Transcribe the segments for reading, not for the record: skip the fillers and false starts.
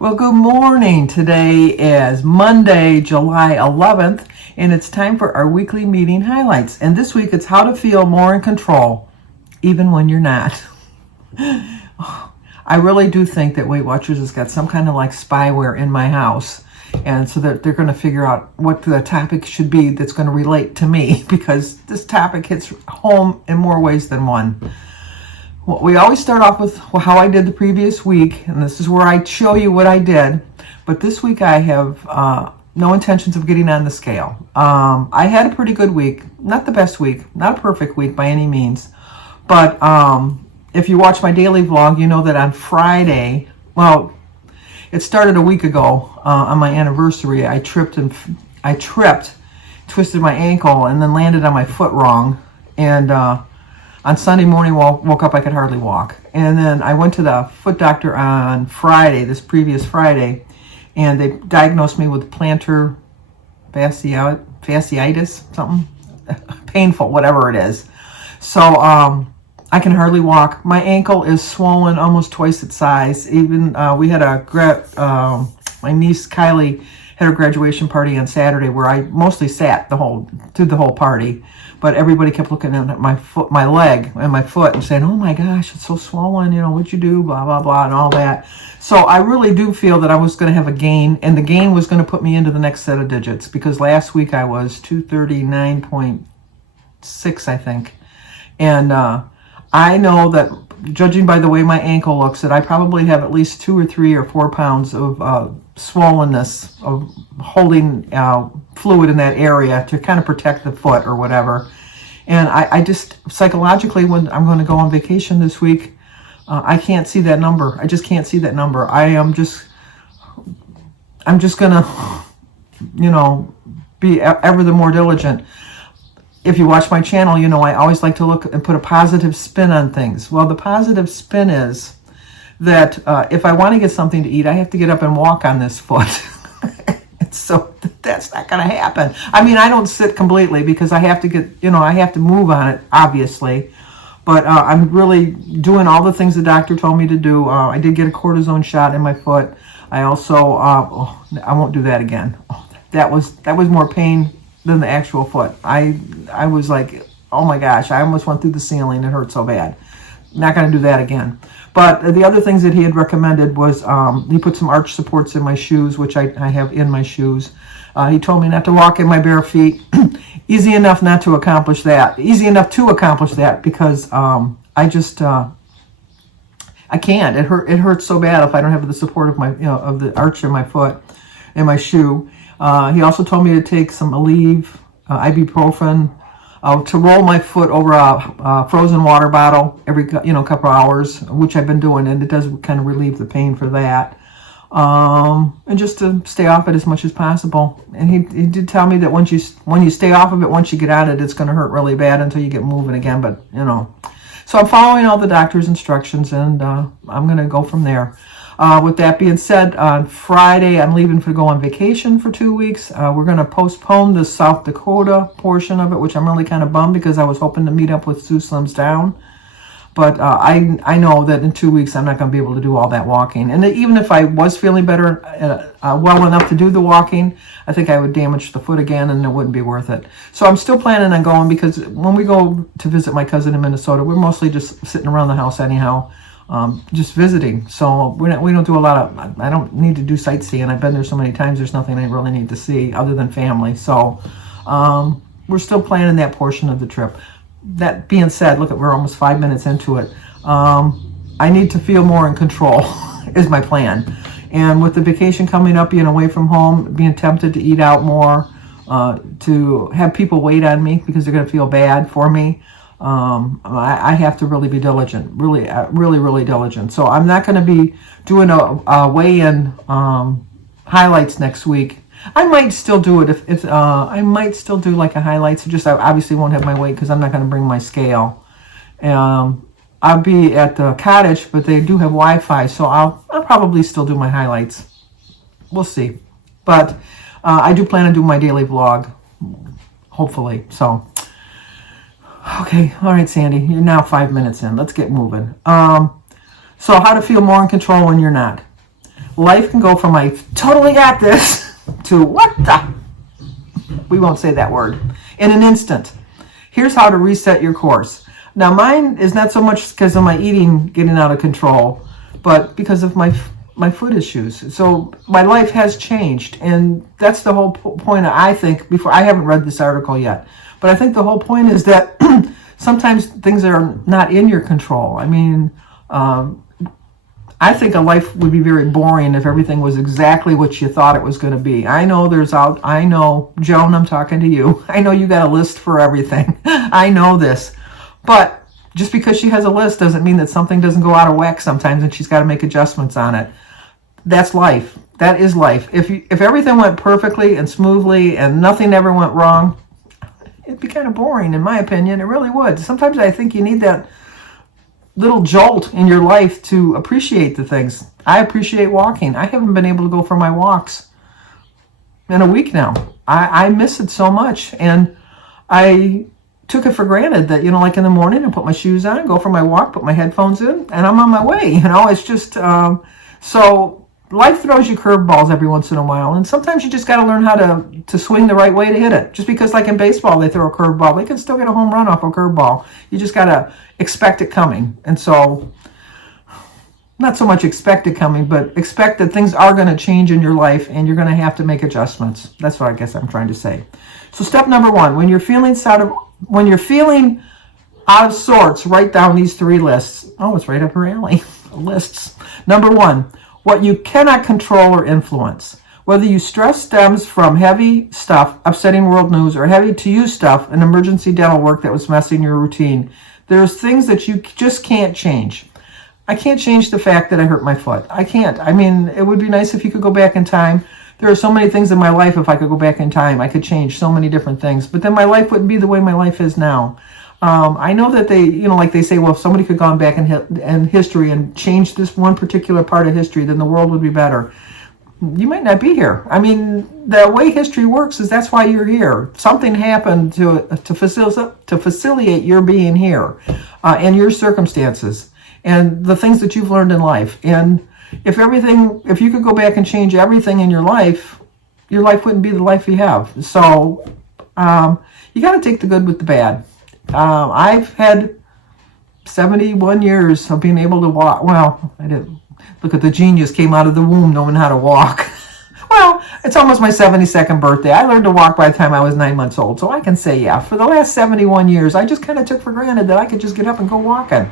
Well, good morning. Today is Monday, July 11th, and it's time for our weekly meeting highlights. And this week it's how to feel more in control, even when you're not. I really do think that Weight Watchers has got some kind of like spyware in my house. And so that they're going to figure out what the topic should be that's going to relate to me, because this topic hits home in more ways than one. Well, we always start off with how I did the previous week, and this is where I show you what I did. But this week I have no intentions of getting on the scale. I had a pretty good week, not the best week, not a perfect week by any means. But if you watch my daily vlog, you know that on Friday, well, it started a week ago on my anniversary. I tripped, twisted my ankle, and then landed on my foot wrong. And on Sunday morning, woke up, I could hardly walk. And then I went to the foot doctor on Friday, this previous Friday, and they diagnosed me with plantar fasciitis, something painful, whatever it is. So I can hardly walk. My ankle is swollen almost twice its size. Even we had my niece Kylie had her graduation party on Saturday, where I mostly sat through the whole party, but everybody kept looking at my leg and my foot and saying, "Oh my gosh, it's so swollen, what'd you do, blah, blah, blah," and all that. So I really do feel that I was going to have a gain, and the gain was going to put me into the next set of digits, because last week I was 239.6, I think. And I know that, judging by the way my ankle looks, that I probably have at least 2 or 3 or 4 pounds of swollenness, of holding fluid in that area to kind of protect the foot or whatever. And I just, psychologically, when I'm going to go on vacation this week, I can't see that number. I just can't see that number. I'm just going to, be ever the more diligent. If you watch my channel, I always like to look and put a positive spin on things. Well, the positive spin is that if I want to get something to eat, I have to get up and walk on this foot. So that's not going to happen. I mean, I don't sit completely, because I have to I have to move on it, obviously. But I'm really doing all the things the doctor told me to do. I did get a cortisone shot in my foot. I also, I won't do that again. That was more pain than the actual foot. I was like, oh my gosh, I almost went through the ceiling. It hurt so bad. Not going to do that again. But the other things that he had recommended was he put some arch supports in my shoes, which I have in my shoes. He told me not to walk in my bare feet. Easy enough to accomplish that, because I can't. It hurts so bad if I don't have the support of my of the arch in my foot and my shoe. He also told me to take some Aleve, ibuprofen, to roll my foot over a frozen water bottle every couple of hours, which I've been doing, and it does kind of relieve the pain for that. And just to stay off it as much as possible. And he did tell me that when you stay off of it, once you get on it, it's going to hurt really bad until you get moving again. But so I'm following all the doctor's instructions, and I'm going to go from there. With that being said, on Friday, I'm leaving to go on vacation for 2 weeks. We're going to postpone the South Dakota portion of it, which I'm really kind of bummed, because I was hoping to meet up with Sue Slims Down. But I know that in 2 weeks I'm not going to be able to do all that walking. And even if I was feeling better, well enough to do the walking, I think I would damage the foot again, and it wouldn't be worth it. So I'm still planning on going, because when we go to visit my cousin in Minnesota, we're mostly just sitting around the house anyhow. Just visiting. So we don't do a lot of, I don't need to do sightseeing. I've been there so many times, there's nothing I really need to see other than family. So we're still planning that portion of the trip. That being said, look, we're almost 5 minutes into it. I need to feel more in control is my plan. And with the vacation coming up, being away from home, being tempted to eat out more, to have people wait on me because they're going to feel bad for me, I have to really be diligent, really diligent. So I'm not going to be doing a weigh-in highlights next week. I might still do it if I might still do like a highlights. Just I obviously won't have my weight, because I'm not going to bring my scale. I'll be at the cottage, but they do have Wi-Fi, so I'll probably still do my highlights. We'll see. But I do plan on doing my daily vlog, hopefully. So. Okay, all right, Sandy, you're now 5 minutes in. Let's get moving. So how to feel more in control when you're not. life can go from I totally got this to what the, we won't say that word, in an instant. Here's how to reset your course. Now mine is not so much because of my eating getting out of control, but because of my food issues. So my life has changed, and that's the whole point. I think, before, I haven't read this article yet, but I think the whole point is that sometimes things are not in your control. I mean, I think a life would be very boring if everything was exactly what you thought it was going to be. I know Joan, I'm talking to you. I know you got a list for everything. I know this. But just because she has a list doesn't mean that something doesn't go out of whack sometimes and she's got to make adjustments on it. That's life. That is life. If everything went perfectly and smoothly and nothing ever went wrong, it'd be kind of boring, in my opinion. It really would. Sometimes I think you need that little jolt in your life to appreciate the things. I appreciate walking. I haven't been able to go for my walks in a week now. I miss it so much, and I took it for granted that, like in the morning, I put my shoes on, go for my walk, put my headphones in, and I'm on my way. It's just so life throws you curveballs every once in a while, and sometimes you just got to learn how to swing the right way to hit it. Just because, like in baseball, they throw a curveball, they can still get a home run off a curveball. You just got to expect it coming. And so, not so much expect it coming, but expect that things are going to change in your life, and you're going to have to make adjustments. That's what I guess I'm trying to say. So step number 1, when you're feeling out of sorts, write down these 3 lists. Oh, it's right up her alley. Lists. Number 1, what you cannot control or influence. Whether your stress stems from heavy stuff, upsetting world news, or heavy to you stuff, an emergency dental work that was messing your routine, there's things that you just can't change. I can't change the fact that I hurt my foot. I can't. I mean, it would be nice if you could go back in time. There are so many things in my life, if I could go back in time, I could change so many different things. But then my life wouldn't be the way my life is now. I know that they, like they say, well, if somebody could have gone back in history and changed this one particular part of history, then the world would be better. You might not be here. I mean, the way history works is that's why you're here. Something happened to facilitate your being here, and your circumstances, and the things that you've learned in life. And if you could go back and change everything in your life wouldn't be the life you have. So you got to take the good with the bad. I've had 71 years of being able to walk. Well, I didn't. Look at the genius, came out of the womb knowing how to walk. Well, it's almost my 72nd birthday. I learned to walk by the time I was 9 months old. So I can say, yeah, for the last 71 years, I just kind of took for granted that I could just get up and go walking.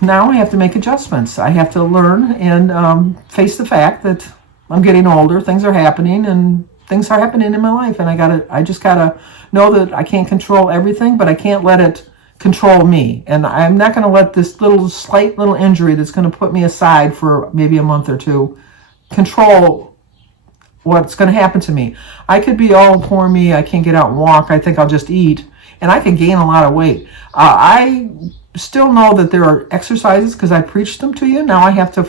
Now I have to make adjustments. I have to learn and face the fact that I'm getting older. Things are happening, and things are happening in my life. And I just gotta know that I can't control everything, but I can't let it control me. And I'm not going to let this slight little injury that's going to put me aside for maybe a month or two control what's going to happen to me. I could be, oh, poor me, I can't get out and walk, I think I'll just eat, and I could gain a lot of weight. I still know that there are exercises, because I preached them to you. Now I have to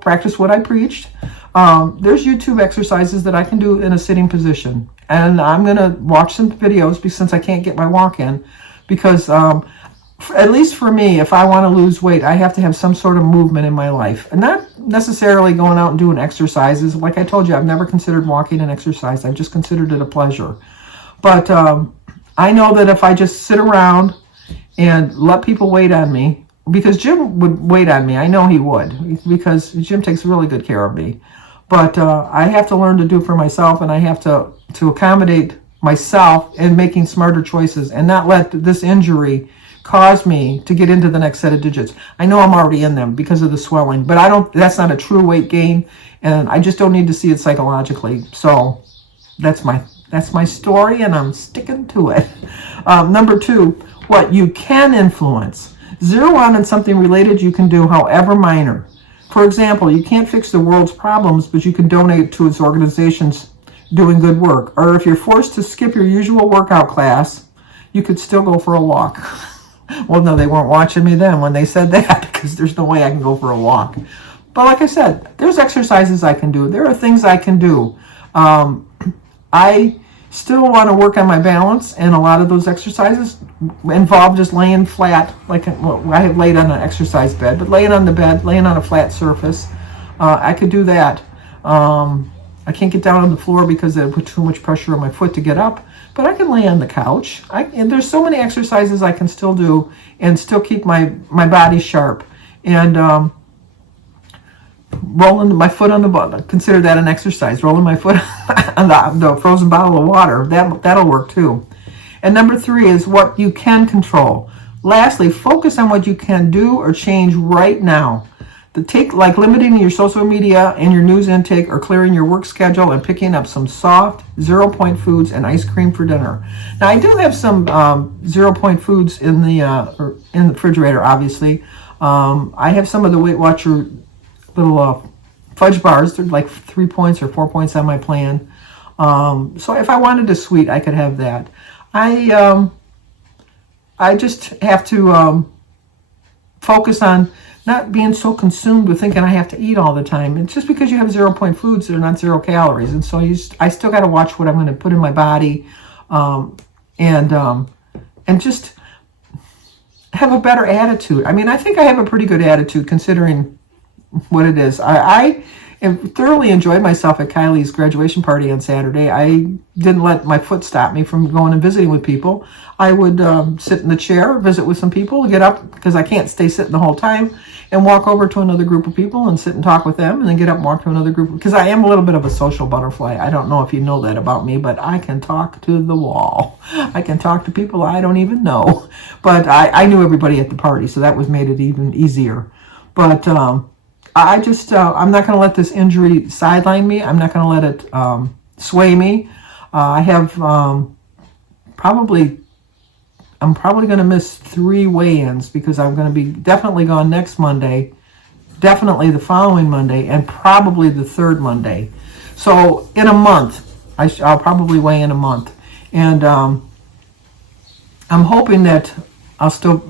practice what I preached. There's YouTube exercises that I can do in a sitting position, and I'm going to watch some videos since I can't get my walk in, because at least for me, if I want to lose weight, I have to have some sort of movement in my life, and not necessarily going out and doing exercises. Like I told you, I've never considered walking an exercise. I've just considered it a pleasure. But I know that if I just sit around and let people wait on me, because Jim would wait on me, I know he would, because Jim takes really good care of me. But I have to learn to do for myself, and I have to accommodate myself in making smarter choices and not let this injury cause me to get into the next set of digits. I know I'm already in them because of the swelling, but that's not a true weight gain, and I just don't need to see it psychologically. So that's my story, and I'm sticking to it. Number 2, what you can influence. Zero on something related you can do, however minor. For example, you can't fix the world's problems, but you can donate to its organizations doing good work. Or if you're forced to skip your usual workout class, you could still go for a walk. Well, no, they weren't watching me then when they said that, because there's no way I can go for a walk. But like I said, there's exercises I can do. There are things I can do. I still want to work on my balance, and a lot of those exercises involve just laying flat. I have laid on an exercise bed, but laying on the bed, laying on a flat surface. I could do that. I can't get down on the floor because it would put too much pressure on my foot to get up, but I can lay on the couch. And there's so many exercises I can still do and still keep my body sharp. And rolling my foot on the bottom, consider that an exercise. Rolling my foot on the frozen bottle of water, that'll work too. And number 3 is what you can control. Lastly, focus on what you can do or change right now. Like limiting your social media and your news intake, or clearing your work schedule and picking up some soft 0-point foods and ice cream for dinner. Now, I do have some 0-point foods in the refrigerator, obviously. I have some of the Weight Watcher little fudge bars. They're like 3 points or 4 points on my plan. So if I wanted a sweet, I could have that. I just have to focus on not being so consumed with thinking I have to eat all the time. It's just because you have 0-point foods, they're not 0 calories. And so I still got to watch what I'm going to put in my body, and just have a better attitude. I mean, I think I have a pretty good attitude considering what it is. I thoroughly enjoyed myself at Kylie's graduation party on Saturday. I didn't let my foot stop me from going and visiting with people. I would sit in the chair, visit with some people, get up, because I can't stay sitting the whole time, and walk over to another group of people and sit and talk with them, and then get up and walk to another group, because I am a little bit of a social butterfly. I don't know if you know that about me, but I can talk to the wall. I can talk to people I don't even know. But I knew everybody at the party, so that made it even easier. But I'm not going to let this injury sideline me. I'm not going to let it sway me. I have I'm probably going to miss 3 weigh-ins, because I'm going to be definitely gone next Monday, definitely the following Monday, and probably the 3rd Monday. So in a month, I'll probably weigh in a month. And I'm hoping that I'll still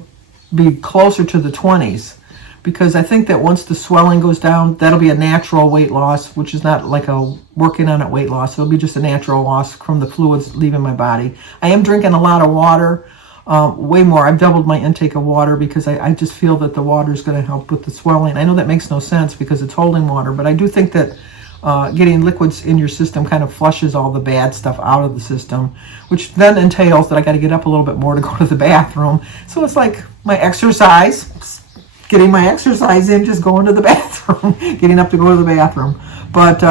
be closer to the 20s, because I think that once the swelling goes down, that'll be a natural weight loss, which is not like a working on it weight loss. It'll be just a natural loss from the fluids leaving my body. I am drinking a lot of water, way more. I've doubled my intake of water, because I just feel that the water is going to help with the swelling. I know that makes no sense because it's holding water, but I do think that getting liquids in your system kind of flushes all the bad stuff out of the system, which then entails that I got to get up a little bit more to go to the bathroom. So it's like my exercise, getting my exercise in, just going to the bathroom, getting up to go to the bathroom. But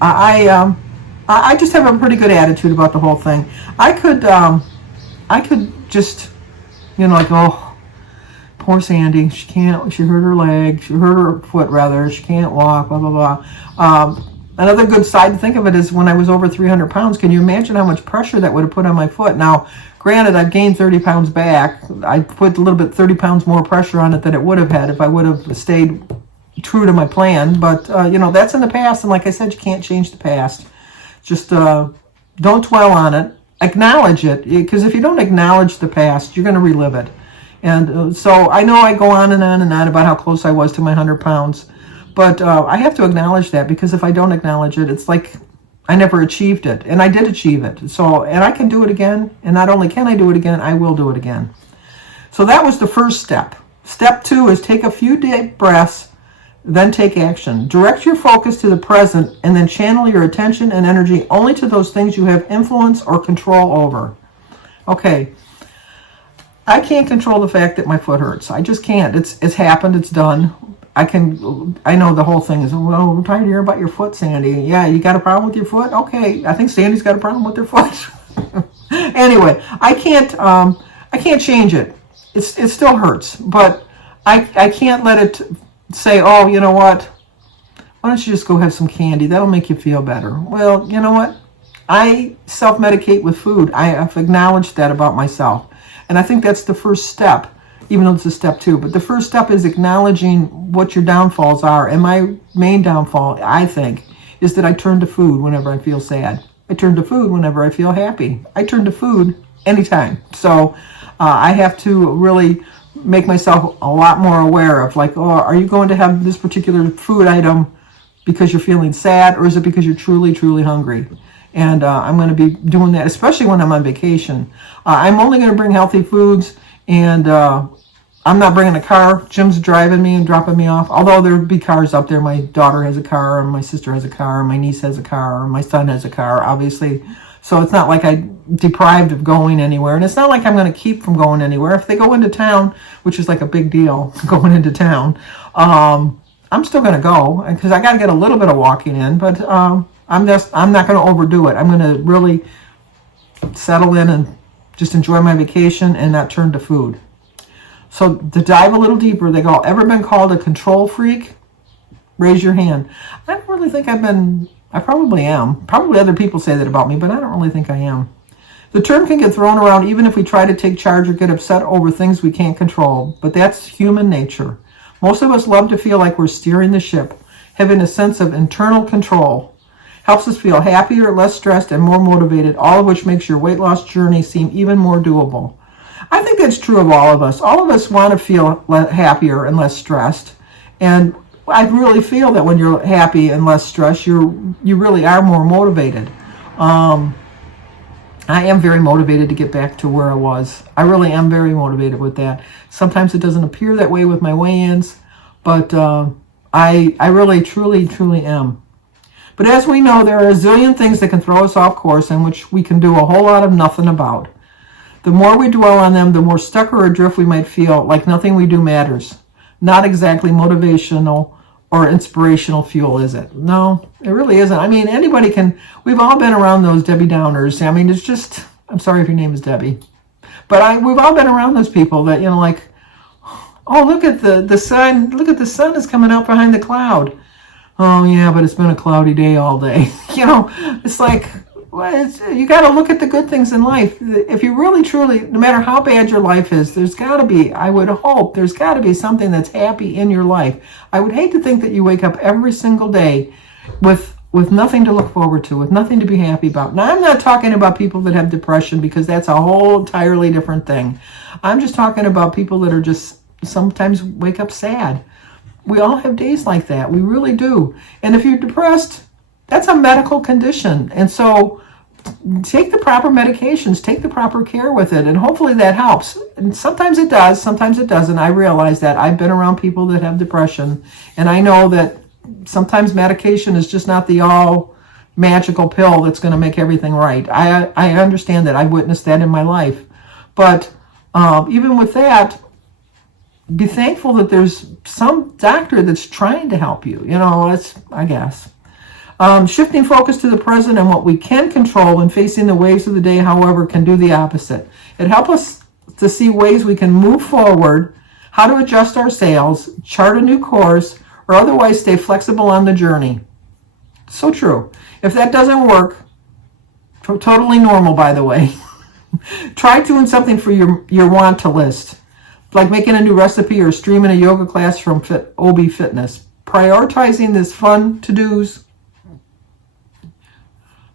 I just have a pretty good attitude about the whole thing. I could just, like, oh, poor Sandy, she hurt her leg, she hurt her foot rather, she can't walk, blah, blah, blah. Another good side to think of it is when I was over 300 pounds, can you imagine how much pressure that would have put on my foot? Now, granted, I've gained 30 pounds back. I put a little bit, 30 pounds more pressure on it than it would have had if I would have stayed true to my plan. But, that's in the past. And like I said, you can't change the past. Just don't dwell on it. Acknowledge it. Because if you don't acknowledge the past, you're going to relive it. And so I know I go on and on and on about how close I was to my 100 pounds. But I have to acknowledge that, because if I don't acknowledge it, it's like I never achieved it. And I did achieve it. So, and I can do it again. And not only can I do it again, I will do it again. So that was the first step. Step 2 is take a few deep breaths, then take action. Direct your focus to the present, and then channel your attention and energy only to those things you have influence or control over. Okay. I can't control the fact that my foot hurts. I just can't. It's happened. It's done. I know the whole thing is, well, I'm tired of hearing about your foot, Sandy. Yeah, you got a problem with your foot? Okay, I think Sandy's got a problem with her foot. Anyway, I can't change it. It still hurts, but I can't let it say, oh, you know what? Why don't you just go have some candy? That'll make you feel better. Well, you know what? I self-medicate with food. I have acknowledged that about myself. And I think that's the first step, even though it's a step 2. But the first step is acknowledging what your downfalls are. And my main downfall, I think, is that I turn to food whenever I feel sad. I turn to food whenever I feel happy. I turn to food anytime. So I have to really make myself a lot more aware of, like, oh, are you going to have this particular food item because you're feeling sad, or is it because you're truly, truly hungry? And I'm going to be doing that, especially when I'm on vacation. I'm only going to bring healthy foods, and I'm not bringing a car. Jim's driving me and dropping me off. Although there'd be cars up there. My daughter has a car, and my sister has a car, and my niece has a car, and my son has a car, obviously. So it's not like I'm deprived of going anywhere. And it's not like I'm going to keep from going anywhere. If they go into town, which is like a big deal, going into town, I'm still going to go because I got to get a little bit of walking in. But I'm not going to overdo it. I'm going to really settle in and just enjoy my vacation and not turn to food. So to dive a little deeper, they go, ever been called a control freak? Raise your hand. I don't really think I've been. I probably am. Probably other people say that about me, but I don't really think I am. The term can get thrown around even if we try to take charge or get upset over things we can't control, but that's human nature. Most of us love to feel like we're steering the ship, having a sense of internal control. Helps us feel happier, less stressed, and more motivated, all of which makes your weight loss journey seem even more doable. I think that's true of all of us. All of us want to feel happier and less stressed, and I really feel that when you're happy and less stressed, you really are more motivated. I am very motivated to get back to where I was. I really am very motivated with that. Sometimes it doesn't appear that way with my weigh-ins, but I really, truly am. But as we know, there are a zillion things that can throw us off course and which we can do a whole lot of nothing about. The more we dwell on them, the more stuck or adrift we might feel, like nothing we do matters. Not exactly motivational or inspirational fuel, is it? No, it really isn't. I mean, anybody can, we've all been around those Debbie Downers. I mean, it's just, I'm sorry if your name is Debbie, but we've all been around those people that, like, oh, look at the sun, look at the sun is coming out behind the cloud. Oh yeah, but it's been a cloudy day all day. It's like, you got to look at the good things in life. If you really, truly, no matter how bad your life is, there's got to be, I would hope, there's got to be something that's happy in your life. I would hate to think that you wake up every single day with nothing to look forward to, with nothing to be happy about. Now, I'm not talking about people that have depression because that's a whole entirely different thing. I'm just talking about people that are just sometimes wake up sad. We all have days like that. We really do. And if you're depressed, that's a medical condition. And so take the proper medications, take the proper care with it, and hopefully that helps. And sometimes it does, sometimes it doesn't. I realize that. I've been around people that have depression, and I know that sometimes medication is just not the all magical pill that's going to make everything right. I understand that. I've witnessed that in my life. But even with that, be thankful that there's some doctor that's trying to help you. I guess. Shifting focus to the present and what we can control when facing the waves of the day, however, can do the opposite. It helps us to see ways we can move forward, how to adjust our sails, chart a new course, or otherwise stay flexible on the journey. So true. If that doesn't work, totally normal, by the way, try doing something for your want to list, like making a new recipe or streaming a yoga class from OB Fitness. Prioritizing this fun to-dos.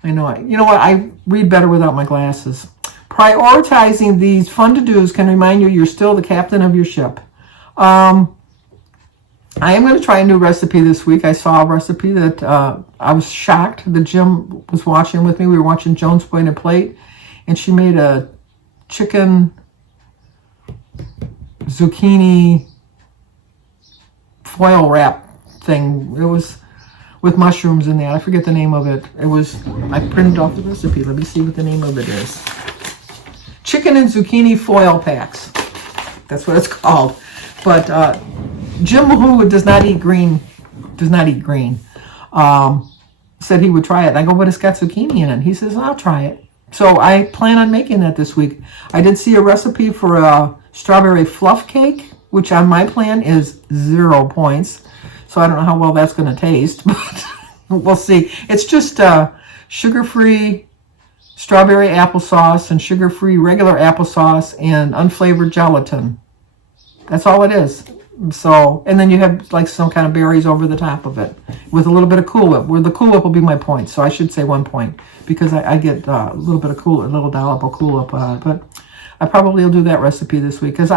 I know it. You know what? I read better without my glasses. Prioritizing these fun to-dos can remind you you're still the captain of your ship. I am going to try a new recipe this week. I saw a recipe that I was shocked that Jim was watching with me. We were watching Joan's Pointed Plate, and she made a chicken zucchini foil wrap thing. It was with mushrooms in there. I forget the name of it. I printed off the recipe. Let me see what the name of it is. Chicken and zucchini foil packs. That's what it's called. But Jim, who does not eat green, said he would try it. And I go, but it's got zucchini in it. He says, I'll try it. So I plan on making that this week. I did see a recipe for a strawberry fluff cake, which on my plan is 0 points. So I don't know how well that's going to taste, but we'll see. It's just sugar-free strawberry applesauce and sugar-free regular applesauce and unflavored gelatin. That's all it is. So, and then you have like some kind of berries over the top of it with a little bit of Cool Whip, where the Cool Whip will be my point. So I should say 1 point because I get a little bit of a little dollop of Cool Whip. But I probably will do that recipe this week because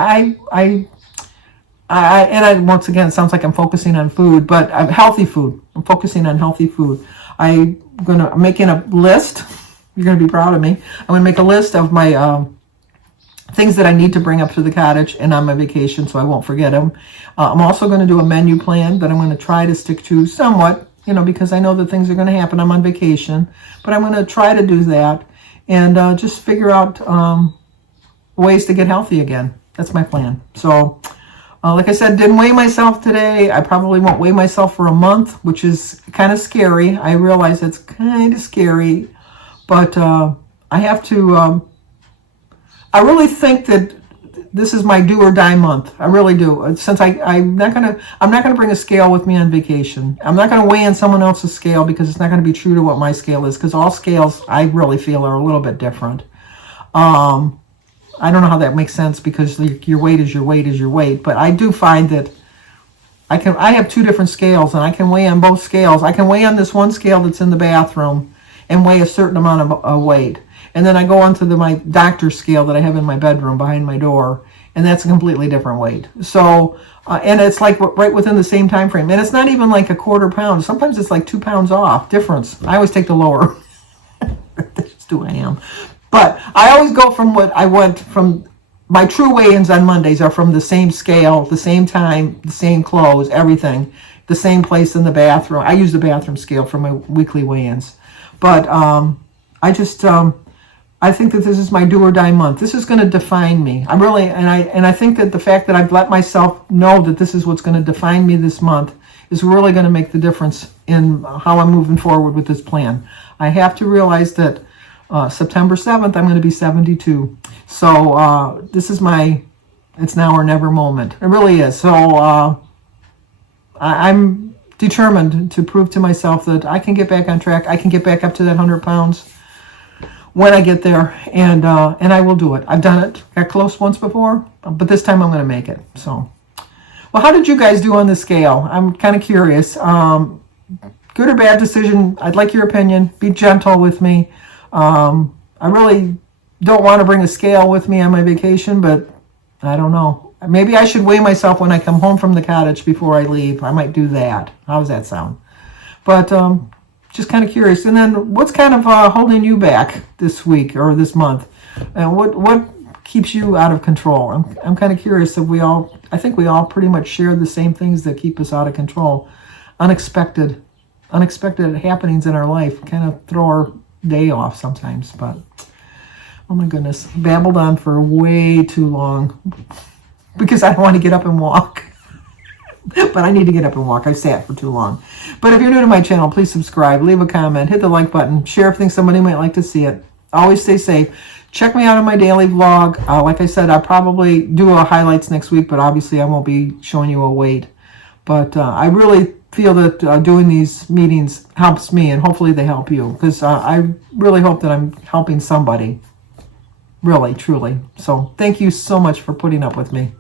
once again, it sounds like I'm focusing on food, but healthy food. I'm focusing on healthy food. I'm making a list. You're going to be proud of me. I'm going to make a list of my things that I need to bring up to the cottage and on my vacation, so I won't forget them. I'm also going to do a menu plan that I'm going to try to stick to somewhat, because I know that things are going to happen. I'm on vacation, but I'm going to try to do that and just figure out ways to get healthy again. That's my plan. So, like I said, didn't weigh myself today. I probably won't weigh myself for a month, which is kind of scary. I realize it's kind of scary, but I have to. I really think that this is my do or die month. I really do. Since I'm not gonna bring a scale with me on vacation. I'm not gonna weigh in someone else's scale because it's not gonna be true to what my scale is. Because all scales, I really feel, are a little bit different. I don't know how that makes sense because your weight is your weight is your weight. But I do find that I have two different scales and I can weigh on both scales. I can weigh on this one scale that's in the bathroom and weigh a certain amount of weight. And then I go onto my doctor's scale that I have in my bedroom behind my door, and that's a completely different weight. So, and it's like right within the same time frame. And it's not even like a quarter pound. Sometimes it's like 2 pounds off difference. I always take the lower. That's just who I am. But I always go from what I went from. My true weigh-ins on Mondays are from the same scale, the same time, the same clothes, everything, the same place in the bathroom. I use the bathroom scale for my weekly weigh-ins. But I just... I think that this is my do or die month. This is going to define me. I think that the fact that I've let myself know that this is what's going to define me this month is really going to make the difference in how I'm moving forward with this plan. I have to realize that September 7th, I'm going to be 72. So this is it's now or never moment. It really is. So I'm determined to prove to myself that I can get back on track. I can get back up to that 100 pounds. When I get there, and I will do it. I've done it. Got close once before, but this time I'm going to make it. So, well, how did you guys do on the scale? I'm kind of curious. Good or bad decision? I'd like your opinion. Be gentle with me. I really don't want to bring a scale with me on my vacation, but I don't know. Maybe I should weigh myself when I come home from the cottage before I leave. I might do that. How does that sound? But just kind of curious. And then what's kind of holding you back this week or this month? And what keeps you out of control? I'm kind of curious if I think we all pretty much share the same things that keep us out of control. Unexpected happenings in our life kind of throw our day off sometimes. But, oh my goodness, babbled on for way too long because I don't want to get up and walk. But I need to get up and walk. I've sat for too long. But if you're new to my channel, please subscribe, leave a comment, hit the like button, share if you think somebody might like to see it. Always stay safe. Check me out on my daily vlog. Like I said, I'll probably do highlights next week, but obviously I won't be showing you a weight. But I really feel that doing these meetings helps me, and hopefully they help you, because I really hope that I'm helping somebody. Really, truly. So thank you so much for putting up with me.